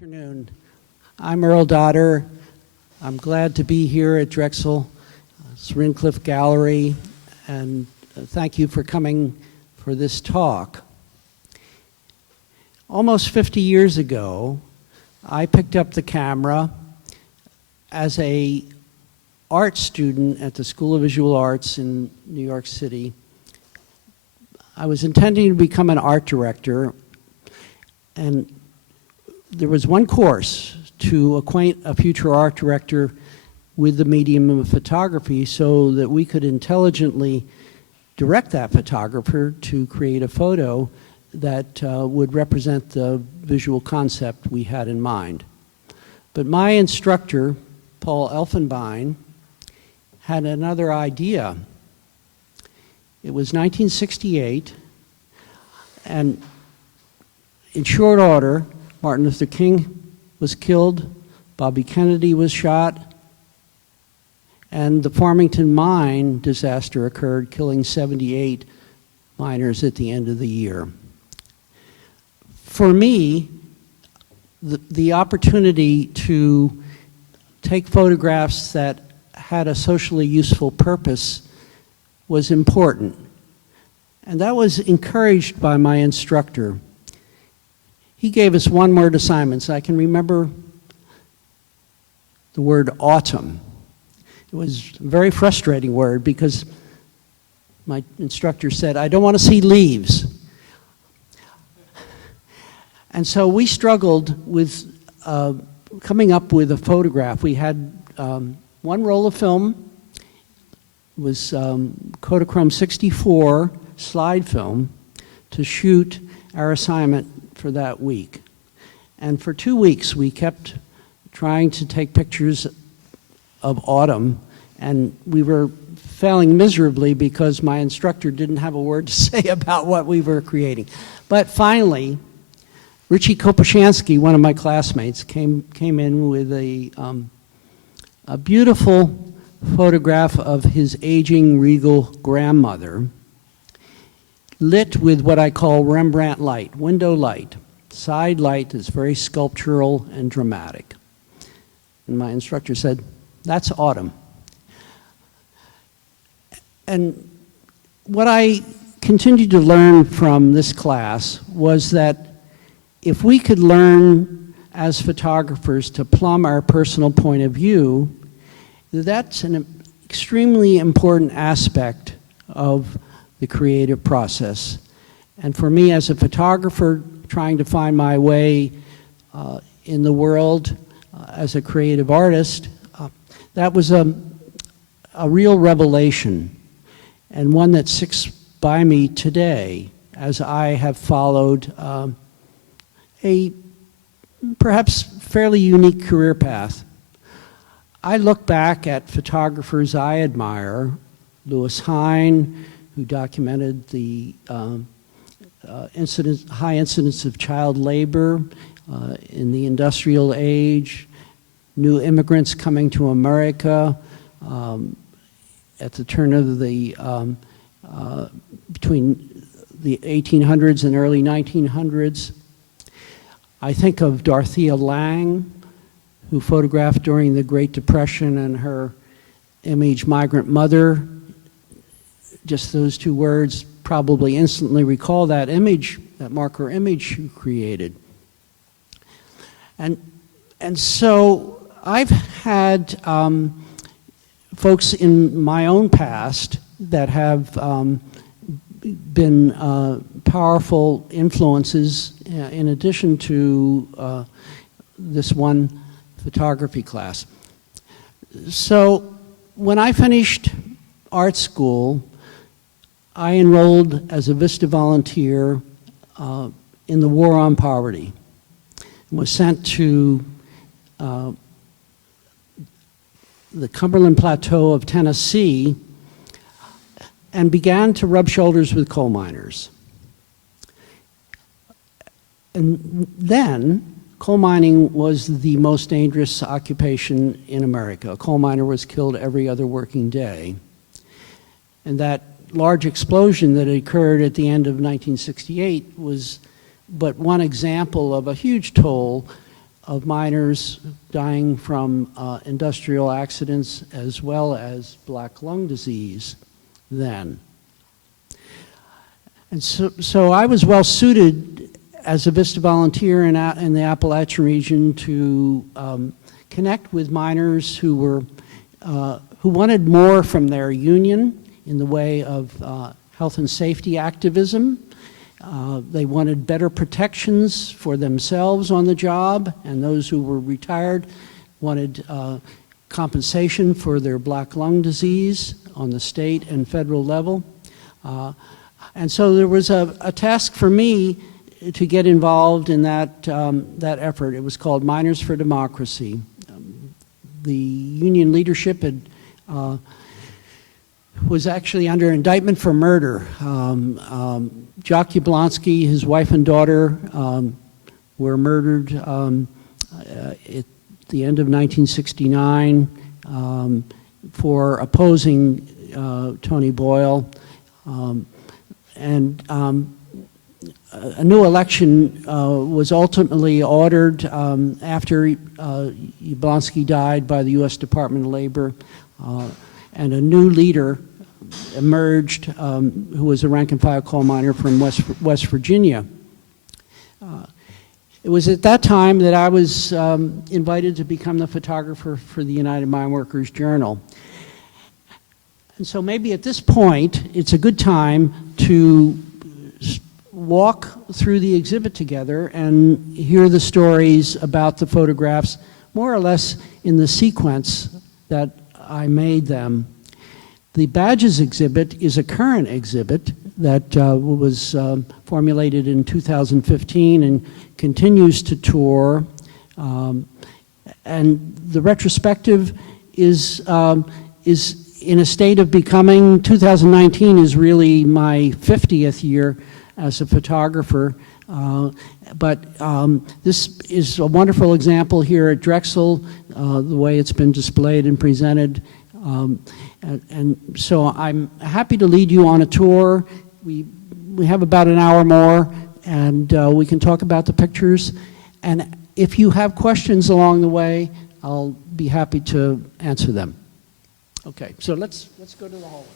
Afternoon. I'm Earl Dotter. I'm glad to be here at Drexel Cliff Gallery, and thank you for coming for this talk. Almost 50 years ago, I picked up the camera as an art student at the School of Visual Arts in New York City. I was intending to become an art director, and there was one course to acquaint a future art director with the medium of photography so that we could intelligently direct that photographer to create a photo that would represent the visual concept we had in mind. But my instructor, Paul Elfenbein, had another idea. It was 1968, and in short order, Martin Luther King was killed, Bobby Kennedy was shot, and the Farmington mine disaster occurred, killing 78 miners at the end of the year. For me, the opportunity to take photographs that had a socially useful purpose was important. And that was encouraged by my instructor. He gave us one-word assignments. I can remember the word autumn. It was a very frustrating word because my instructor said, "I don't want to see leaves." And so we struggled with coming up with a photograph. We had one roll of film. It was Kodachrome 64 slide film to shoot our assignment for that week. And for 2 weeks, we kept trying to take pictures of autumn, and we were failing miserably because my instructor didn't have a word to say about what we were creating. But finally, Richie Kopashansky, one of my classmates, came in with a beautiful photograph of his aging regal grandmother, lit with what I call Rembrandt light, window light, side light that's very sculptural and dramatic. And my instructor said, "That's autumn." And what I continued to learn from this class was that if we could learn as photographers to plumb our personal point of view, that's an extremely important aspect of the creative process. And for me as a photographer trying to find my way in the world as a creative artist, that was a real revelation, and one that sticks by me today as I have followed a perhaps fairly unique career path. I look back at photographers I admire, Louis Hine, who documented the high incidence of child labor in the industrial age, new immigrants coming to America at the turn of the, between the 1800s and early 1900s. I think of Dorothea Lange, who photographed during the Great Depression, and her image, Migrant Mother. Just those two words probably instantly recall that image, that marker image she created. And so I've had folks in my own past that have been powerful influences in addition to this one photography class. So when I finished art school, I enrolled as a VISTA volunteer in the War on Poverty, and was sent to the Cumberland Plateau of Tennessee and began to rub shoulders with coal miners. And then coal mining was the most dangerous occupation in America. A coal miner was killed every other working day. And that large explosion that occurred at the end of 1968 was but one example of a huge toll of miners dying from industrial accidents as well as black lung disease then. And so I was well suited as a VISTA volunteer in the Appalachian region to connect with miners who wanted more from their union in the way of health and safety activism. They wanted better protections for themselves on the job, and those who were retired wanted compensation for their black lung disease on the state and federal level. And so there was a task for me to get involved in that effort. It was called Miners for Democracy. The union leadership was actually under indictment for murder. Jock Yablonsky, his wife and daughter, were murdered at the end of 1969 for opposing Tony Boyle. And a new election was ultimately ordered after Yablonsky died by the U.S. Department of Labor, and a new leader emerged who was a rank-and-file coal miner from West Virginia. It was at that time that I was invited to become the photographer for the United Mine Workers Journal. And so maybe at this point, it's a good time to walk through the exhibit together and hear the stories about the photographs, more or less in the sequence that I made them. The badges exhibit is a current exhibit that was formulated in 2015 and continues to tour. And the retrospective is in a state of becoming. 2019 is really my 50th year as a photographer. But this is a wonderful example here at Drexel, the way it's been displayed and presented. And so I'm happy to lead you on a tour. We have about an hour more, and we can talk about the pictures. And if you have questions along the way, I'll be happy to answer them. Okay, so let's go to the hallway.